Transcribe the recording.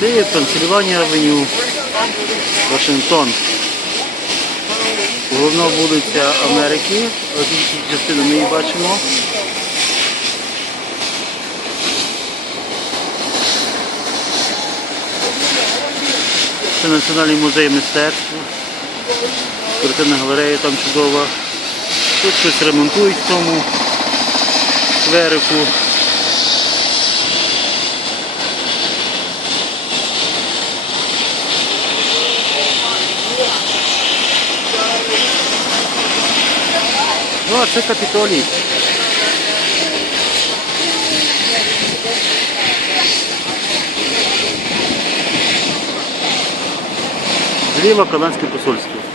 Це є Пенсильванія Авеню, Вашингтон. Головна вулиця Америки. Ось цю частину ми її бачимо. Це Національний музей мистецтва. Картинна галерея там чудова. Тут щось ремонтують в тому скверику. Ну, а це капітолій. Зліва канадське посольство.